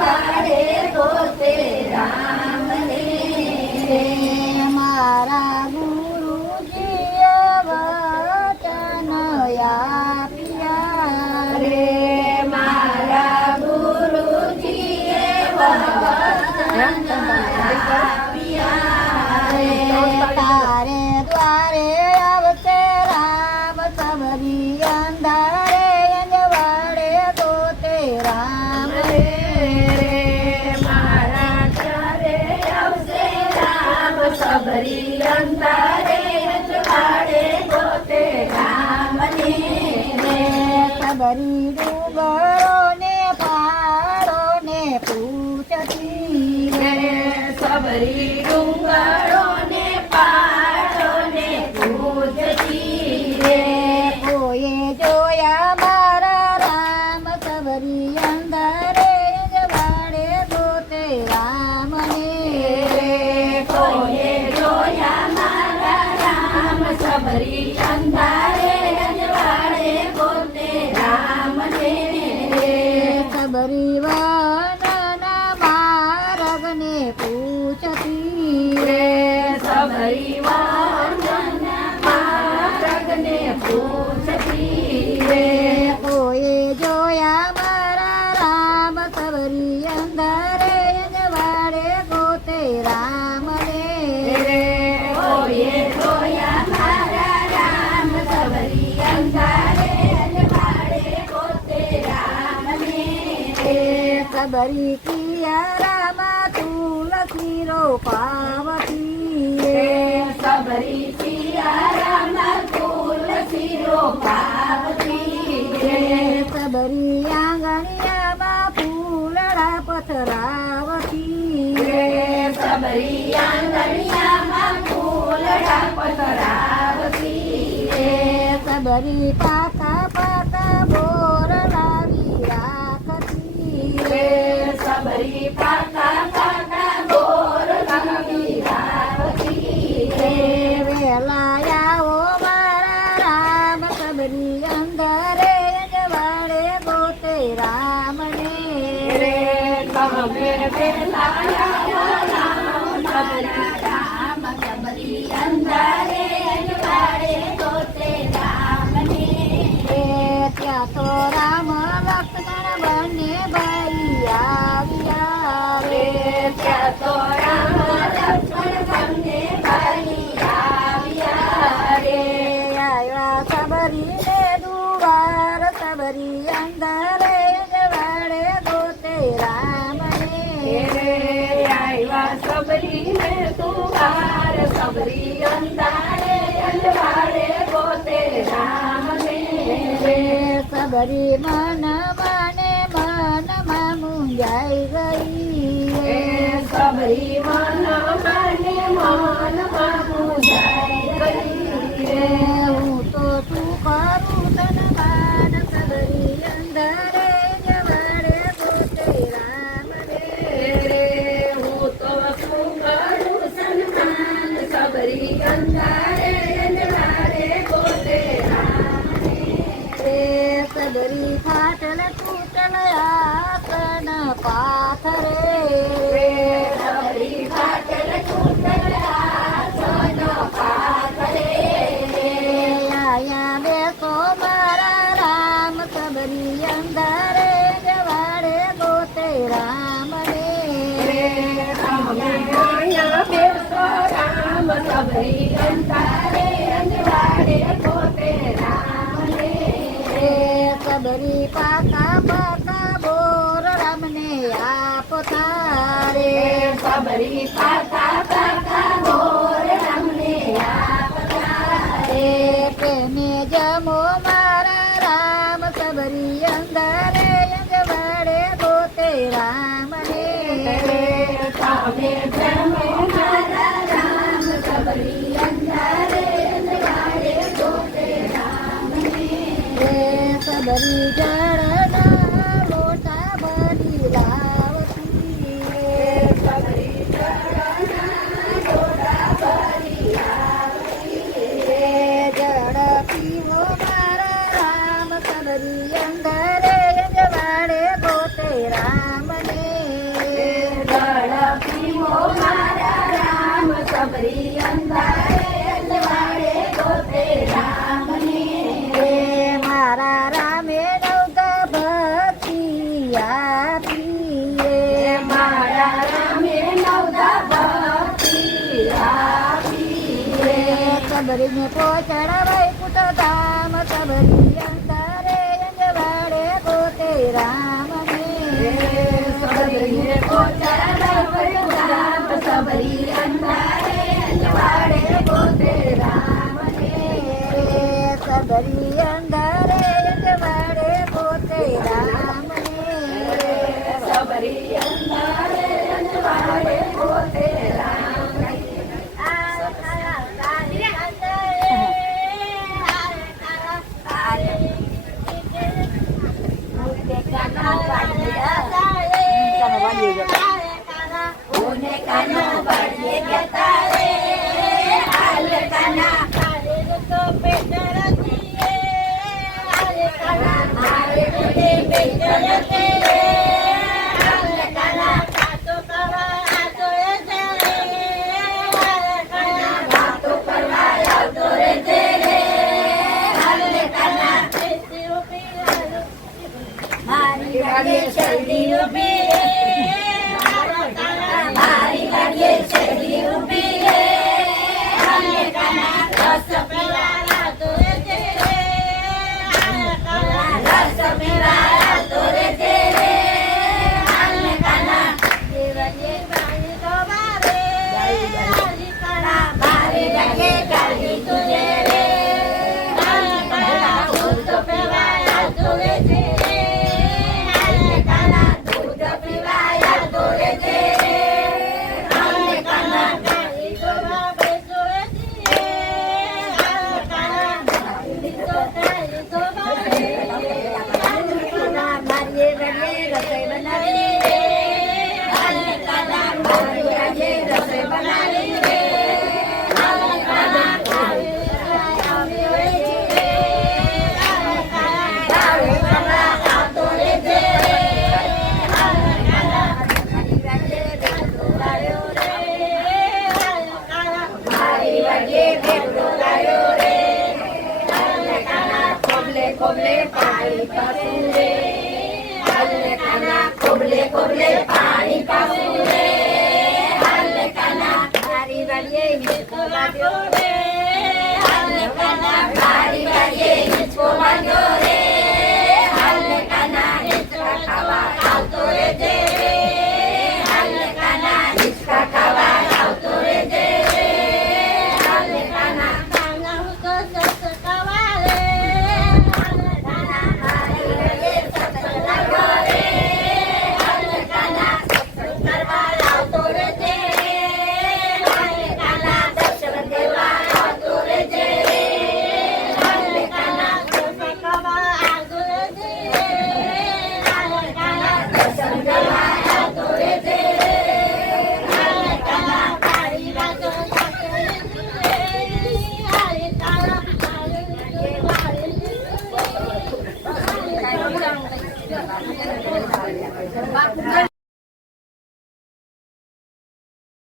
વાડે ગોતે રામને રે મારા ગુરુજીએ વચન આપ્યા રે મારા ગુરુજીએ વચન આપ્યા રે તારે દ્વારે આવશે રામ સબરી અંધારે અંજવાડે ગોતે રામ રે મારા ઘરે આવશે રામ સબરી અંધારે અંજવાડે ગોતે રામ ને રે સબરી ડુંગરો ને પહાડો ને પૂછતી રે સબરી ડુંગરો ને પહાડો ને પૂછતી રે કોઈએ જોયા મારા રામ સબરી અંધારે અંજવાડે ગોતે રામ ને રે કોઈએ જોયા મારા રામ સબરી અંધારે અંજવાડે ગોતે રામ ને રે સબરી વનના માર્ગને પૂછતી રે સબરી વનના માર્ગને પૂછતી રે કોઈએ જોયા મારા રામ સબરી અંધારે અંજવાડે ગોતે રામ ને રે કોઈએ જોયા મારા રામ સબરી અંધારે અંજવાડે ગોતે રામ ને રે સબરી કિયા રામા તુલસી રોપાવતી રે સબરી કિયા રામા તુલસી રોપાવતી રે સબરી આંગણિયામાં ફૂલડા પથરાવતી રે સબરી આંગણિયામાં ફૂલડા પથરાવતી રે સબરી પાકા પાકા બોર લાવી રાખતી રે સબરી પાકા પાકા બોર લાવી રાખતી રે વેલા આવો મારા રામ સબરી અંધારે અંજવાડે ગોતે રામ ને રે તમે વેલા આવો રામ સબરી અંધારે અંજવાડે ગોતે રામ ને રે ત્યાં તો રામ લક્ષ્મણ બંને ભાઈ આવ્યા રે ત્યાં તો રામ લક્ષ્મણ બંને ભાઈ આવ્યા રે આવ્યા સબરી ને દુવાર સબરી અંધારે અંજવાડે ગોતે રામ ને રે આવ્યા સબરી ને દુવાર સબરી અંધારે અંજવાડે ગોતે રામ ને રે સબરી મન માને મનમાં મુંજાઈ ગઈ રે સબરી મન માને મનમાં મુંજાઈ ગઈ રે હું તો તું કરું તન માન સબરી અંધારે અંજવાડે ગોતે રામ ને રે હું તો તું કરું સન્માન સબરી અંધારે અંજવાડે ગોતે રામ ને રે સબરી ફાટલ તૂટલ આસન પાથરે રે સબરી ફાટલ તૂટલ આસન પાથરે આયા બેસો મારા રામ સબરી અંધારે અંજવાડે ગોતે રામ ને રે આયા બેસો રામ સબરી અંધારે અંજવાડે ગોતે રામ ને રે સબરી પાકા પાકા બોર રામને આપતા રે સબરી પાકા પાકા બોર રામને આપતા રે પ્રેમે જમો મારા રામ સબરી અંધારે અંજવાડે ગોતે રામ ને રે તમે જમો મારા રામ સબરી અંધારે અંજવાડે ગોતે રામ ને રે સબરી જળના લોટા ભરી લાવતી રે સબરી જળના લોટા ભરી લાવતી રે જળ પીવો મારા રામ સબરી અંધારે અંજવાડે ગોતે રામ ને લઈને પહોંચાડા વૈકુંઠ ધામ સબરી અંતરે અંજવાડે ગોતે રામને સબરીને પહોંચાડા વૈકુંઠ ધામ સબરી અંતરે અંજવાડે ગોતે રામને સબરી અંતરે અંજવાડે ગોતે રામને સબરી અંતરે અંજવાડે ગોતે રામને